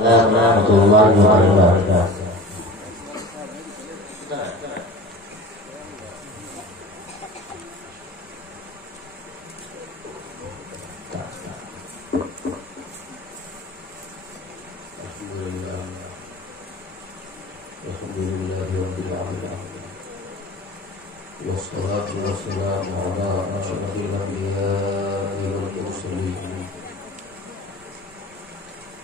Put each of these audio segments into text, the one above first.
warahmatullahi wabarakatuh. Wassalatu wassalamu ala asyrafil anbiya'i wal mursalin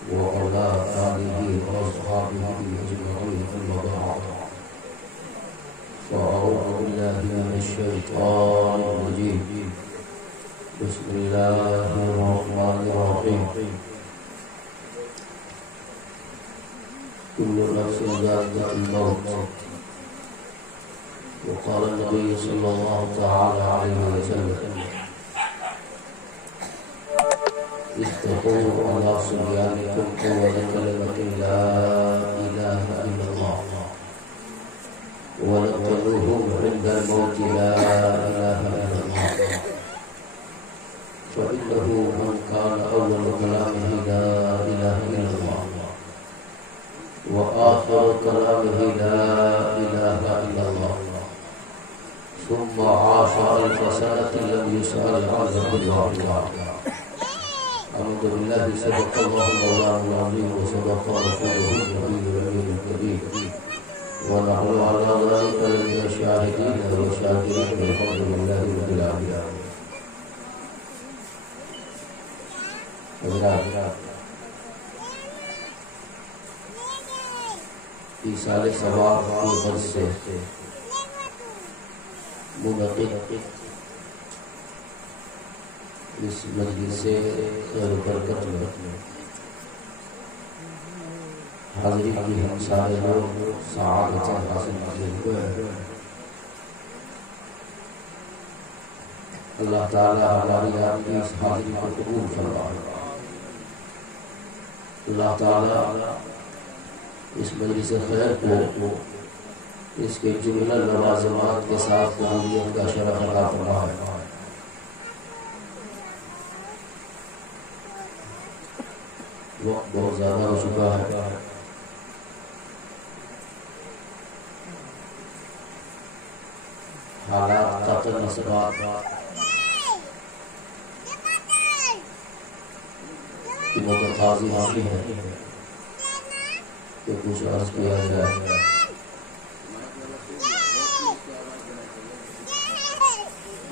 wa ala alihi wa ashabihi ajma'in, amma ba'd. Fa'a'udhu billahi minasy syaithanir rajim. Bismillahirrahmanirrahim. Kullu nafsin dha'iqatul maut. وقال النبي صلى الله تعالى عليه وسلم استقوا على صبيانكم قوة كلمة لا إله إلا الله ونقلوهم عند الموت لا إله إلا الله فإنه من كان أول كلامه لا إله إلا الله وآخر كلامه لا إله إلا الله ثم عاش ألف سنة لم يسأل عن ذنبه. أعوذ بالله صدق الله مولانا العظيم وصدق رسوله النبي الأمين الكريم ونحن على ذلك من الشاهدين والشاكرين بفضل الله رب العالمين. إيصال ثواب کی غرض سے منعقد اس مجلس خیر و برکت میں حاضری کی ہم سارے لوگ سعادت حاصل کیے ہوئے ہیں. اللہ تعالی ہماری آپ کی اس حاضری کو قبول فرمائے. اللہ تعالی اس مجلس خیر کو اس کے جملہ لوازمات کے ساتھ قبولیت کا شرف عطا فرمائے. وقت بہت زیادہ ہو چکا ہے. حالات قطر نصبات کی متقاضی ہوتی ہے کہ کچھ عرض کیا جائے.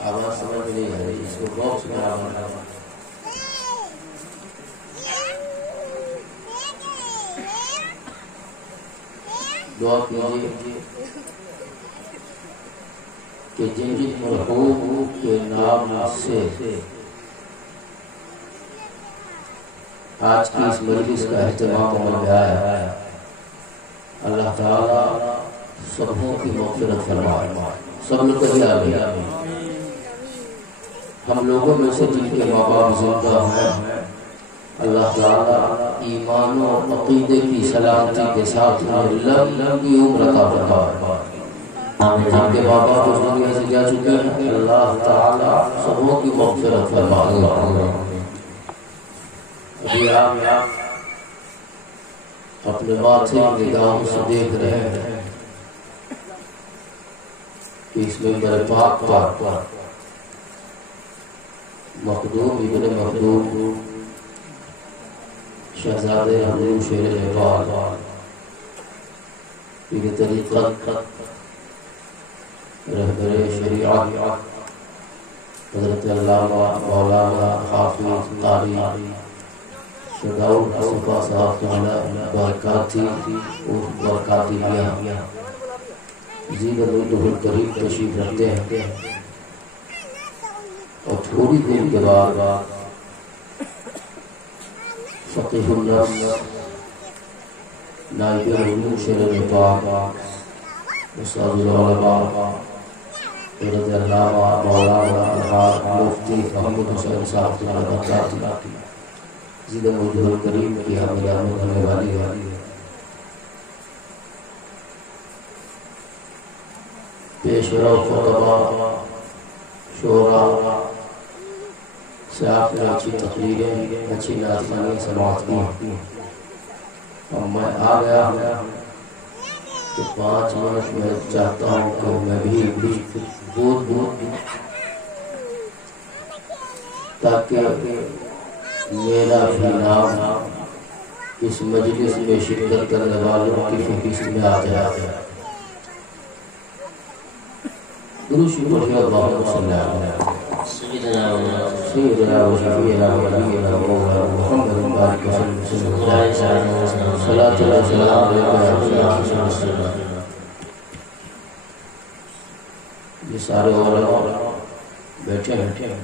آواز سمجھ نہیں ہے، اس کو باکس میں آواز دعا کیجیے کہ جن جن مرحوم کے نام سے آج کی اس مجلس کا اہتمام عمل میں آیا ہے، اللہ تعالیٰ سبوں کی مغفرت فرمائے. سب لوگ کہیے آمین. ہم لوگوں میں سے جن کے ماں باپ زندہ ہیں، اللہ تعالیٰ ایمان و عقیدے کی سلامتی کے ساتھ لمبی عمر عطا فرمائے. جن کے ماں باپ اس دنیا سے جا چکے ہیں، اللہ تعالیٰ سبوں کی مغفرت فرمائے. ابھی آپ اپنے ماتھے نگاہوں سے دیکھ رہے ہیں کہ اس میں میرے پاک مخدوم ابن مخدوم شہزادے حضور شیر نیپال پیر طریقت رہبر شریعت حضرت علامہ مولانا حافظ قاری شداؤ صفا صاحب تعالی برکاتی میاں زیدہ الدہل کریم تشریف رکھتے ہیں. اور تھوڑی دیر کے بعد فقیہ النفس نائب حضور شیر نیپال استاد العلماء حضرت علامہ مولانا مفتی محمد حسین صاحب تعالی برکاتی زیدہ الدہل کریم کی حامل آمد ہونے والی ہے. پیش رو خطبہ شعراء سے آپ نے اچھی تقریریں، اچھی نعت خوانی سماعت کی. اب میں آ گیا تو 5 منٹ میں چاہتا ہوں کہ میں بھی دودھ تاکہ میرا بھی نام اس مجلس میں شرکت کرنے والوں کی فہرست میں آ جائے. درود پڑھیے اللہم صلی علی سیدنا و شفیعنا و نبینا محمد بارک وسلم صلاۃ و سلام علیہ. یہ سارے علماء بیٹھے ہیں.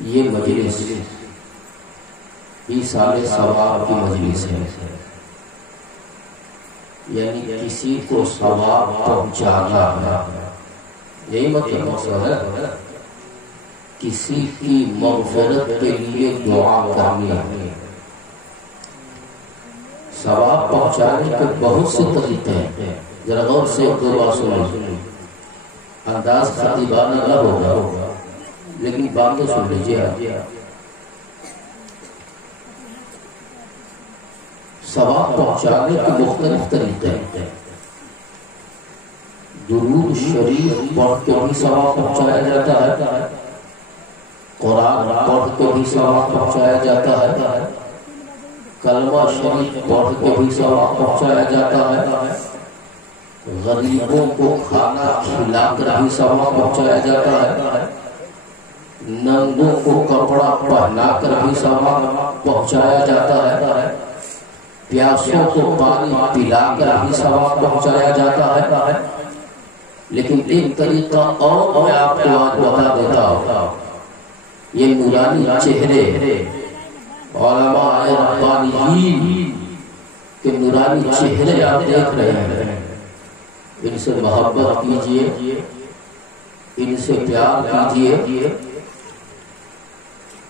یہ مجلس ایصال ثواب کی مجلس ہے، یعنی کسی کو ثواب پہنچانا ہے. یہی مقصد ہے، کسی کی مغفرت کے لیے دعا کرنی ہے. ثواب پہنچانے کے بہت سے طریقے ہیں. ذرا غور سے دو بات سنیں. انداز خطیبانہ نہ ہوگا لیکن بات تو سن لیجیے. ثواب پہنچانے کے مختلف طریقے ہیں. درود شریف پڑھ کے بھی ثواب پہنچایا جاتا ہے، قرآن پڑھ کے بھی ثواب پہنچایا جاتا ہے، کلمہ شریف پڑھ کے بھی ثواب پہنچایا جاتا ہے، غریبوں کو کھانا کھلا کر بھی ثواب پہنچایا جاتا ہے، ننگوں کو کپڑا پہنا کر بھی ثواب پہنچایا جاتا ہے، پیاسوں کو پانی پلا کر بھی ثواب پہنچایا جاتا ہے. لیکن ایک طریقہ اور میں آپ کو آج بتا دیتا ہوں. یہ نورانی چہرے علماء ربانیین کے نورانی چہرے آپ دیکھ رہے ہیں. ان سے محبت کیجئے، ان سے پیار کیجئے،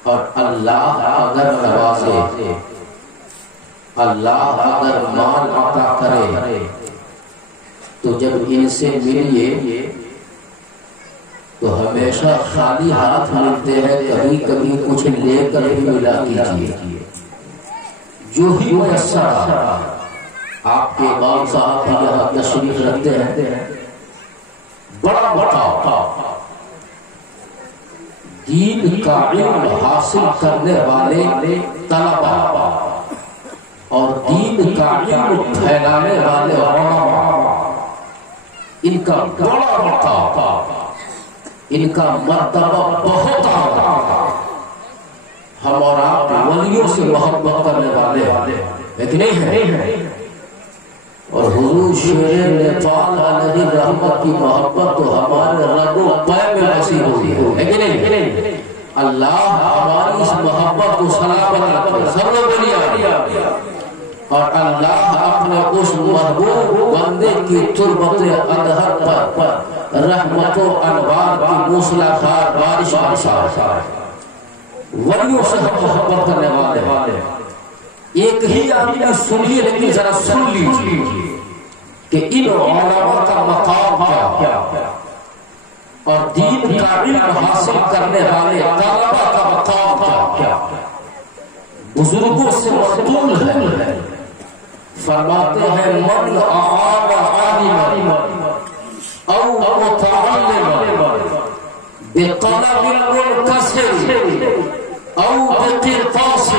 اور اللہ اگر نوازے، اللہ اگر مال عطا کرے تو جب ان سے ملیے تو ہمیشہ خالی ہاتھ ملتے ہیں، کبھی کبھی کچھ لے کر بھی ملا کیجیے. جو ہی میسر آپ کے امام صاحب بھی یہاں تشریف رکھتے ہیں. بڑا بڑا دین کا علم حاصل کرنے والے طلباء اور دین کا علم پھیلانے والے علماء، ان کا بڑا مقام، ان کا مرتبہ بہت اعلیٰ. ہم اور آپ ولیوں سے محبت کرنے والے لیکن نہیں ہیں، اور حضور شیر نیپال علیہ رحمت کی محبت تو ہمارے رگ و پے میں بسی ہوئی ہے کہ نہیں. اللہ ہماری اس محبت کو سلامت رکھے. سب لوگ بولیے. اور اللہ اپنے اس محبوب بندے کی تربت اطہر پر رحمت و انوار کی موسلادھار بارش برسائے. ولیوں سے ہم محبت کرنے والے ایک ہی آدمی سنیے، لیکن ذرا سن لیجیے کہ ان علماء کا مقام کیا اور دین کا علم حاصل کرنے والے طلباء کا مقام کیا. بزرگوں سے مطلوب ہے. فرماتے ہیں من اعان عالما او متعلما بقلم منكسر او بقرطاس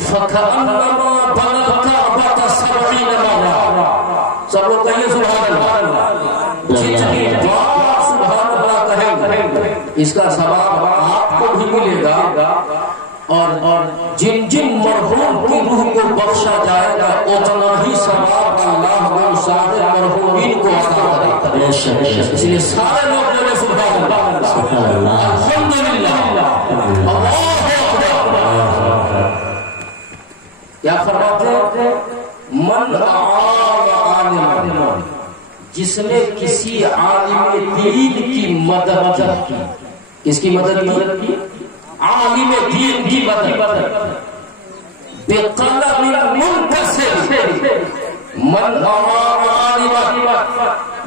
فكأنما بنى الكعبة 70 مرة. سب لوگ کہیے سبحان اللہ. جتنی بار سبحان اللہ کہیں اس کا ثواب آپ کو بھی ملے گا، اور جن مرحوم کی روح کو بخشا جائے گا اتنا ہی ثواب اللہ وہ سارے مرحومین کو عطا کرے گا. اس لیے سارے لوگ بولے سبحان اللہ، الحمدللہ، اللہ اکبر. کیا فرماتے ہیں؟ من اعان عالما، جس نے کسی عالم دین کی مدد کی. کس کی مدد کی؟ عالم دین کی مدد. بقلم منكسر، من اعان عالما،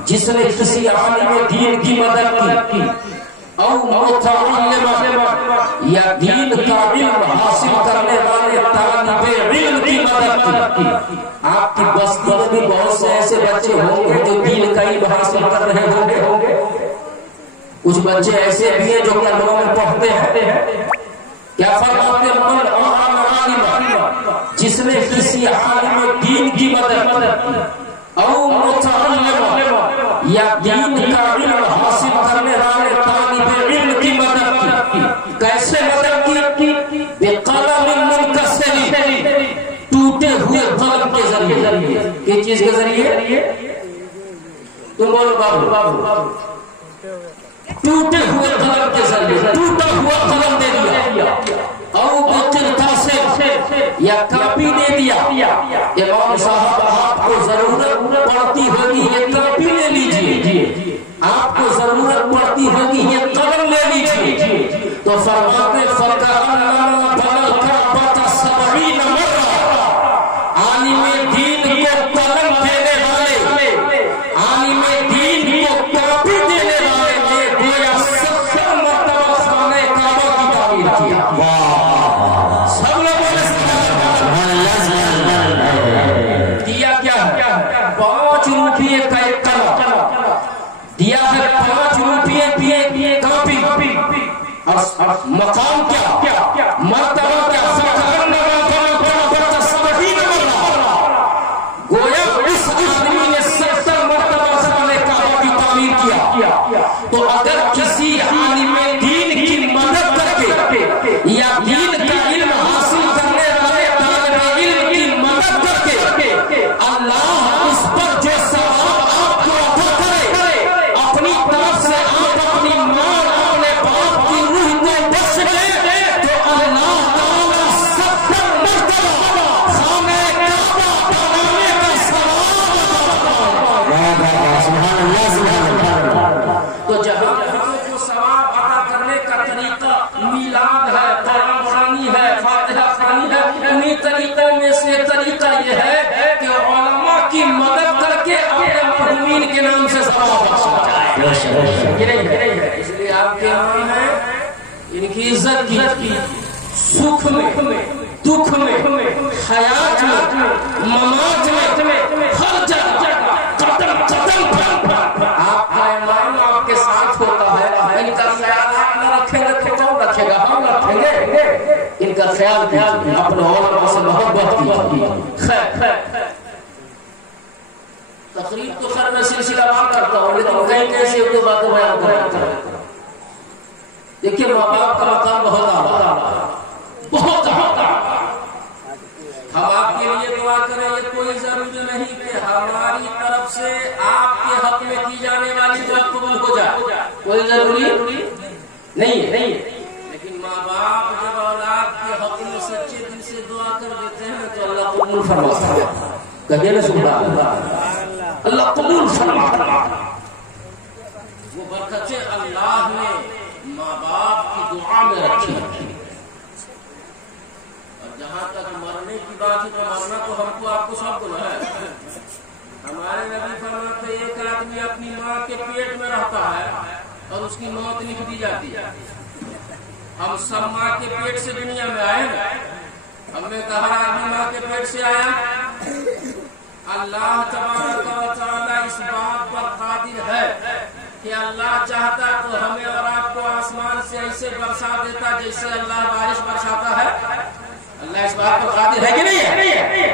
جس نے کسی عالم دین کی مدد کی. او متعلم یا دین کا علم حاصل کرنے والے طالب علم کی مدد کی. آپ کی بستی میں بھی بہت سے ایسے بچے ہوں گے جو دین کا علم حاصل کر رہے ہوں گے. کچھ بچے ایسے بھی ہیں جو کلمہ میں پڑھتے ہیں. کیا فرماتے ہیں؟ من عالم، جس نے کسی عالم دین کی مدد کی، او متعلم یا دین کا علم حاصل کرنے والے طالب علم کی مدد کی. کیسے مدد کی؟ بقلم منکسر، ٹوٹے ہوئے قلم کے ذریعے. کس چیز کے ذریعے؟ تم بولو بابو. ٹوٹے ہوئے قلم کے ذریعے، ٹوٹا ہوا قلم دے دیا، او بقرطاس یا کاپی دے دیا. امام صاحب آپ کو ضرورت پڑتی ہوگی یہ کاپی لے لیجیے، آپ کو ضرورت پڑتی ہوگی یہ قلم لے لیجیے. تو فرماتے فَكَأَنَّمَا بَلَغَ 70 مرہ، عالم دین کو قلم دینے والے، عالم دین کو کاپی دینے والے نے گویا 70 مرتبہ خانہ کعبہ کی تعمیر کیا. سب لوگوں نے دیا کیا ہے؟ 5 روپے کا ایک قلم دیا ہے، 5 روپے کی کاپی. مقام کیا؟ مرتبہ کیا؟ گویا اس آدمی نے 70 مرتبہ خانہ کعبہ کی تعمیر کیا. تو اگر کسی عالم دین کی مدد کر کے یا دین کا علم حاصل کرنے والے طالب علم کی مدد کر کے اللہ اس پر جو ثواب آپ کو عطا کرے، اپنی طرف سے آپ اپنی ماں اپنے باپ کی روح کو بخش دے، تو اللہ تعالیٰ 70 مرتبہ خانہ کعبہ بنانے کا ثواب. تو جہاں جو ثواب عطا کرنے کا طریقہ میلاد ہے، قرآن خوانی ہے، فاتحہ خوانی ہے، انہی طریقوں میں سے طریقہ یہ ہے کہ علماء کی مدد کر کے اپنے مرحومین کے نام سے ثواب بخشا جائے. اس لیے آپ کے امام ہیں، ان کی عزت کی، سکھ میں، دکھ میں، حیات میں، ممات میں، ہر جگہ قدم قدم پر آپ کا امام آپ کے ساتھ ہوتا ہے. ان کا خیال آپ نہ رکھیں گے تو کون رکھے گا؟ ہم رکھیں گے. ان کا خیال کیجیے، اپنے علماء سے محبت کیجیے. خیر تقریب تو خیر میں سلسلہ وار کرتا ہوں، لیکن کہیں کیسے ایک دو باتیں بیان کرتا ہوں. دیکھیے ماں باپ کا مقام بہت اعلیٰ، بہت اعلیٰ. ہم آپ کے لیے دعا کریں. یہ کوئی ضروری نہیں کہ ہماری طرف سے آپ کے حق میں کی جانے والی دعا قبول ہو جائے، کوئی ضروری نہیں ہے. لیکن ماں باپ جب اولاد کے حق میں سچے دل سے دعا کر دیتے ہیں تو اللہ قبول فرماتا ہے. کہیے نا سبحان اللہ، اللہ قبول فرماتا ہے. وہ برکتیں اللہ نے ماں باپ کی دعا میں رکھی. جہاں تک مرنے کی بات ہے تو مرنا تو ہم کو آپ کو سب کو ہے. ہمارے نبی فرماتے ایک آدمی اپنی ماں کے پیٹ میں رہتا ہے اور اس کی موت لکھ دی جاتی ہے. ہم سب ماں کے پیٹ سے دنیا میں آئے نا. ہم نے کہا آدمی ماں کے پیٹ سے آیا. اللہ تبارک و تعالی اس بات پر قادر ہے کہ اللہ چاہتا تو ہمیں اور آپ کو آسمان سے ایسے برسا دیتا جیسے اللہ بارش برساتا ہے. اللہ اس بات پر قادر ہے کہ نہیں ہے؟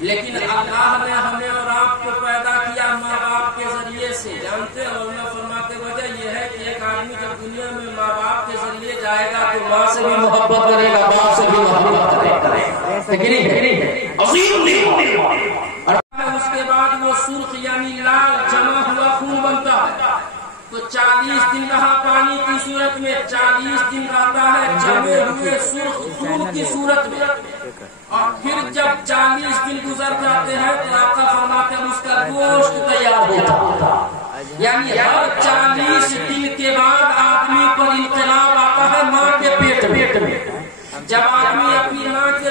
لیکن اللہ نے ہمیں اور آپ کو پیدا کیا ماں باپ کے ذریعے سے. جانتے اور میں فرماتے وجہ یہ ہے کہ ایک آدمی جب دنیا میں ماں باپ کے ذریعے جائے گا تو ماں سے بھی محبت کرے گا، باپ سے بھی محبت کرے گا. اور اس کے بعد وہ سرخ یعنی لال جمع ہوا خون بنتا ہے. تو 40 دن رہا پانی کی صورت میں، 40 دن رہتا ہے جمے ہوئے سرخ خون کی صورت میں. اور پھر جب 40 دن گزر جاتے ہیں تو آقا فرماتے ہیں اس کا گوشت تیار ہوتا ہے. یعنی ہر 40 دن کے بعد آدمی پر انقلاب آتا ہے ماں کے پیٹ میں. جب آدمی اپنی ماں کے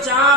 4